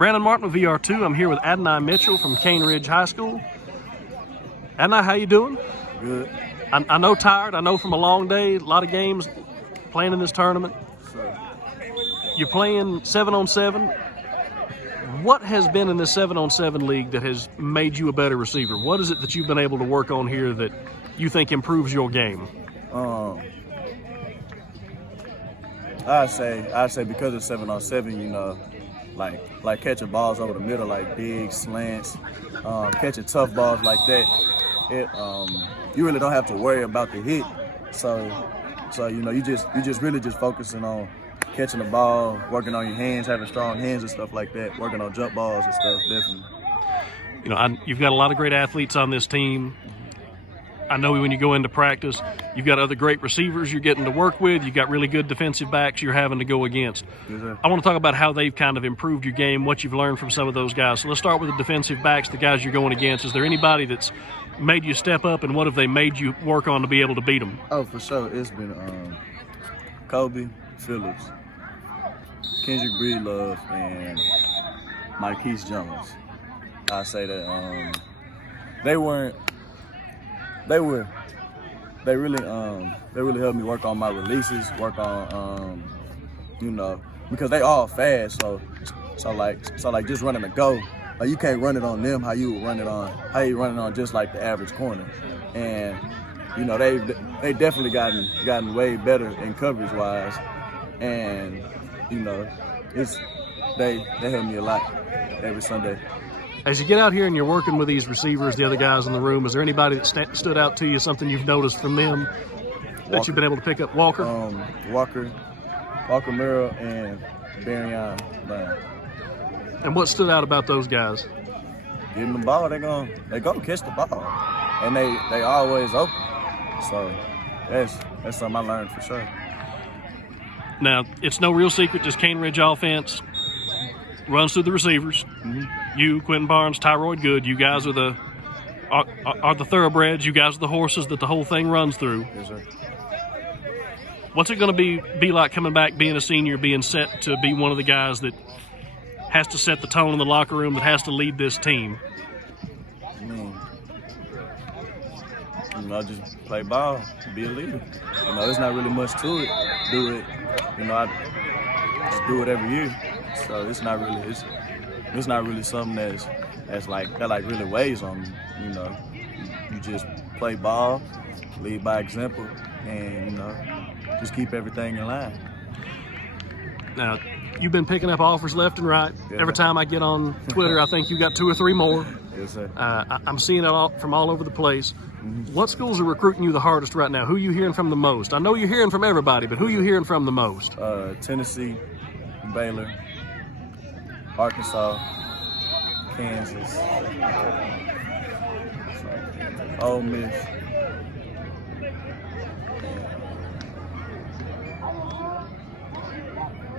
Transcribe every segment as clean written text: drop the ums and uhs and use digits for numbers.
Brandon Martin with VR2. I'm here with Adonai Mitchell from Cane Ridge High School. Adonai, how you doing? Good. I know tired. I know from a long day, a lot of games playing in this tournament. So, You're playing 7-on-7. What has been in this 7-on-7 league that has made you a better receiver? What is it that you've been able to work on here that you think improves your game? I'd say because it's 7-on-7, you know, like catching balls over the middle, like big slants, catching tough balls like that. You really don't have to worry about the hit. So you know, you just really focusing on catching the ball, working on your hands, having strong hands and stuff like that, working on jump balls and stuff, definitely. You know, you've got a lot of great athletes on this team. I know when you go into practice, you've got other great receivers you're getting to work with. You've got really good defensive backs you're having to go against. Yes, sir. I want to talk about how they've kind of improved your game, what you've learned from some of those guys. So let's start with the defensive backs, the guys you're going against. Is there anybody that's made you step up, and what have they made you work on to be able to beat them? Oh, for sure. It's been Kobe, Phillips, Kendrick Breedlove, and Marquise Jones. I say that they really helped me work on my releases, work on you know, because they all fast, so like just running a go, like you can't run it on them how you run it on just like the average corner. And you know, they definitely gotten way better in coverage wise, and you know, they help me a lot every Sunday. As you get out here and you're working with these receivers, the other guys in the room, is there anybody that stood out to you, something you've noticed from them that you've been able to pick up? Walker? Walker Merrill, and Barryon Brown. And what stood out about those guys? Getting the ball, they gonna catch the ball, and they always open. So that's something I learned for sure. Now, it's no real secret, just Cane Ridge offense runs through the receivers. Mm-hmm. You, Quentin Barnes, Tyroyd Good, you guys are the thoroughbreds. You guys are the horses that the whole thing runs through. Yes, sir. What's it going to be like coming back, being a senior, being set to be one of the guys that has to set the tone in the locker room, that has to lead this team? I mean, you know, just play ball, be a leader. You know, there's not really much to it. Do it. You know, I just do it every year. So it's not really something that really weighs on me. You know, you just play ball, lead by example, and you know, just keep everything in line. Now, you've been picking up offers left and right. Yeah. Every time I get on Twitter, I think you got 2 or 3 more. Yes, sir. I'm seeing it from all over the place. Mm-hmm. What schools are recruiting you the hardest right now? Who are you hearing from the most? I know you're hearing from everybody, but who are you hearing from the most? Tennessee, Baylor, Arkansas, Kansas, Ole Miss.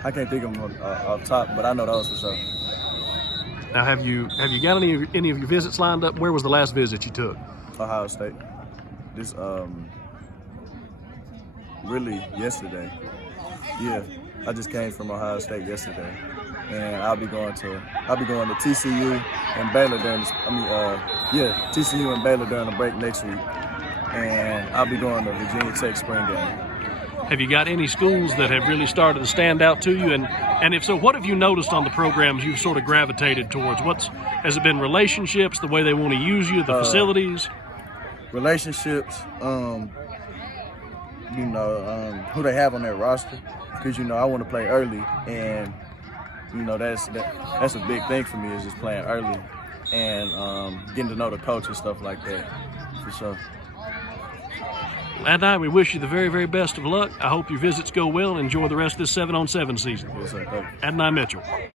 I can't think of them off top, but I know those for sure. Now, have you got any of your visits lined up? Where was the last visit you took? Ohio State. This really yesterday. Yeah, I just came from Ohio State yesterday, and I'll be going to TCU and Baylor TCU and Baylor during the break next week, and I'll be going to Virginia Tech spring game. Have you got any schools that have really started to stand out to you? And if so, what have you noticed on the programs you've sort of gravitated towards? Has it been relationships, the way they want to use you, the facilities? Relationships, you know, who they have on their roster, because you know I want to play early, and you know that's a big thing for me, is just playing early and getting to know the coach and stuff like that, for sure. Adonai, we wish you the very, very best of luck. I hope your visits go well and enjoy the rest of this 7-on-7 season. Yes, sir. Adonai Mitchell.